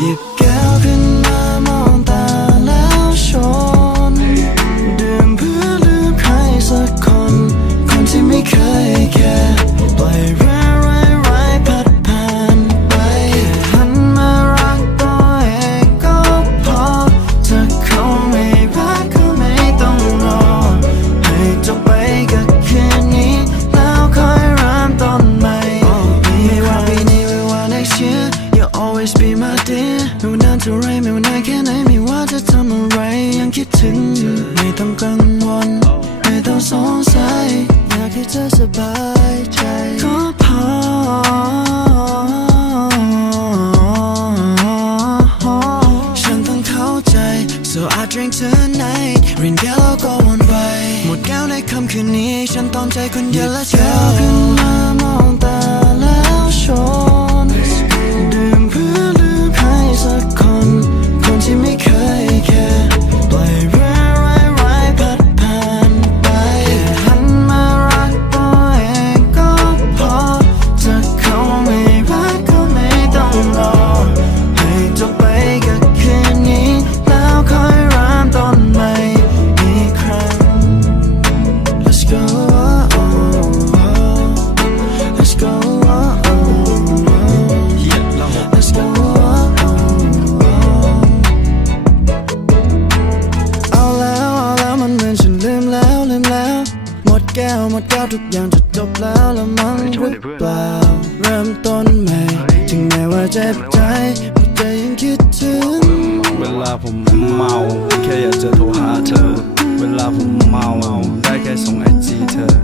You ไหนไม่ว่าจะทำอะไรยังคิดถึงไม่ต้องกังวลไม่ต้องสงสัยอยากให้เธอสบายใจก็พอฉันต้องเข้าใจ so I drink tonight เรียนแก้วแล้วก็วนไปหมดแก้วในค่ำคืนนี้ ฉันต้องใจคนเดียวและเธอขึ้นมามองตาแล้วชน ลืมแล้วลืมแล้ว หมดแก้วหมดแก้วทุกอย่างจะจบแล้วละมั้งหรือเปล่า เริ่มต้นใหม่ ถึงแม้ว่าเจ็บใจหัวใจยังคิดถึง เวลาผมเมา แค่อยากจะโทรหาเธอ เวลาผมเมา ได้แค่ส่งไอจีเธอ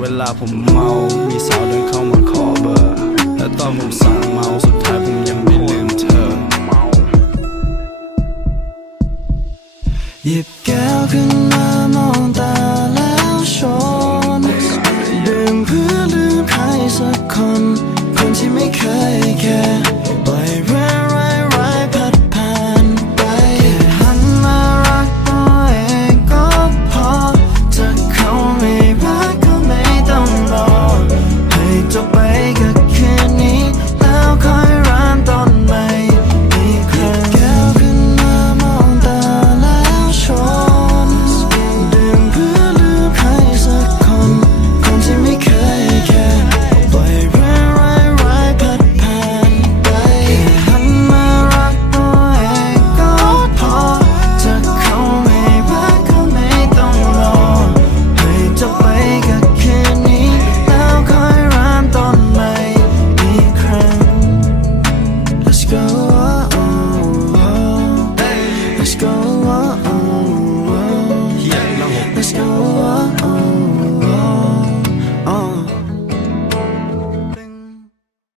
เวลาผมเมา มีสาวเดินเข้ามาขอเบอร์ และตอนผมสั่งเมาสุดท้ายผมยังไม่ลืมเธอหยิบแก้วขึ้นมามอง